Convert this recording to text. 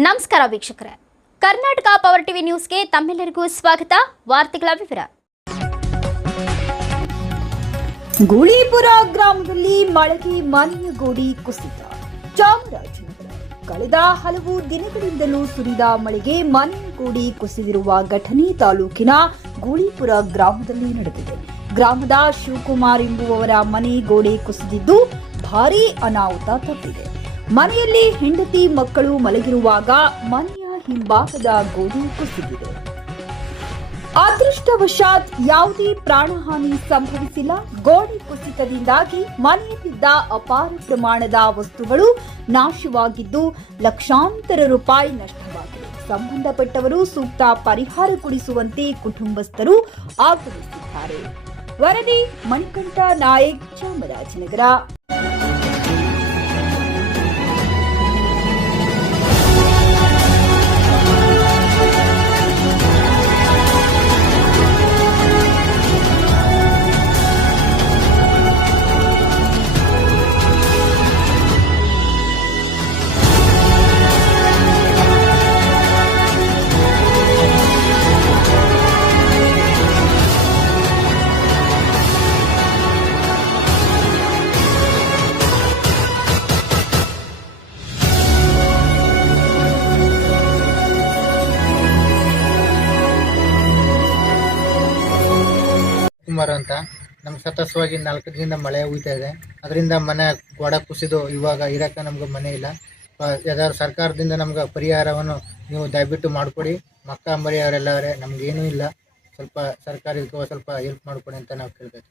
ನಮಸ್ಕಾರ ವೀಕ್ಷಕರೇ. Karnataka power TV ನ್ಯೂಸ್ಗೆ ತಮ್ಮೆಲ್ಲರಿಗೂ ಸ್ವಾಗತ. ವಾರ್ತೆಗಳ ವಿವರ. ಗುಳಿಪುರ ಗ್ರಾಮದಲ್ಲಿ ಮಳೆಗೆ ಮನೆಯ ಗೋಡಿ ಕುಸಿತ. ಚಾಮರಾಜನಗರ. ಕಳೆದ ಹಲವು ದಿನಗಳಿಂದಲೂ ಸುರಿದ ಮಳೆಗೆ ಮನೆಯ ಗೋಡಿ ಕುಸಿದಿರುವ ಘಟನೆ ತಾಲೂಕಿನ ಗುಳಿಪುರ ಗ್ರಾಮದಲ್ಲಿ ನಡೆದಿದೆ. ಗ್ರಾಮದ ಶಿವಕುಮಾರ್ ಎಂಬುವವರ ಮನೆ ಗೋಡೆ ಕುಸಿದಿದ್ದು ಭಾರೀ ಅನಾಹುತ ತಪ್ಪಿದೆ. ಮನೆಯಲ್ಲಿ ಹೆಂಡತಿ ಮಕ್ಕಳು ಮಲಗಿರುವಾಗ ಮನೆಯ ಹಿಂಭಾಗದ ಗೋಧಿ ಕುಸಿದಿದೆ. ಅದೃಷ್ಟವಶಾತ್ ಯಾವುದೇ ಪ್ರಾಣಹಾನಿ ಸಂಭವಿಸಿಲ್ಲ. ಗೋಡೆ ಕುಸಿತದಿಂದಾಗಿ ಮನೆಯಲ್ಲಿದ್ದ ಅಪಾರ ಪ್ರಮಾಣದ ವಸ್ತುಗಳು ನಾಶವಾಗಿದ್ದು ಲಕ್ಷಾಂತರ ರೂಪಾಯಿ ನಷ್ಟವಾಗಿದೆ. ಸಂಬಂಧಪಟ್ಟವರು ಸೂಕ್ತ ಪರಿಹಾರ ಕೊಡಿಸುವಂತೆ ಕುಟುಂಬಸ್ಥರು ಆಗ್ರಹಿಸಿದ್ದಾರೆ. ವರದಿ ಮಣಿಕಂಠ ನಾಯಕ್ ಚಾಮರಾಜನಗರ. ಕುಮಾರ್ ಅಂತ ನಮ್ಗೆ ಸತತವಾಗಿ ನಾಲ್ಕು ದಿನದಿಂದ ಮಳೆ ಹುಯ್ತಾ ಇದೆ. ಅದರಿಂದ ಮನೆ ಗೋಡ ಕುಸಿದು ಇವಾಗ ಇರಕ್ಕೆ ನಮ್ಗೆ ಮನೆ ಇಲ್ಲ. ಯಾವ್ದಾದ್ರು ಸರ್ಕಾರದಿಂದ ನಮ್ಗೆ ಪರಿಹಾರವನ್ನು ನೀವು ದಯವಿಟ್ಟು ಮಾಡಿಕೊಡಿ. ಮಕ್ಕ ನಮ್ಗೆ ಏನು ಇಲ್ಲ. ಸ್ವಲ್ಪ ಸರ್ಕಾರ ಸ್ವಲ್ಪ ಹೆಲ್ಪ್ ಮಾಡಿಕೊಡಿ ಅಂತ ನಾವು ಕೇಳ್ಬೇಕು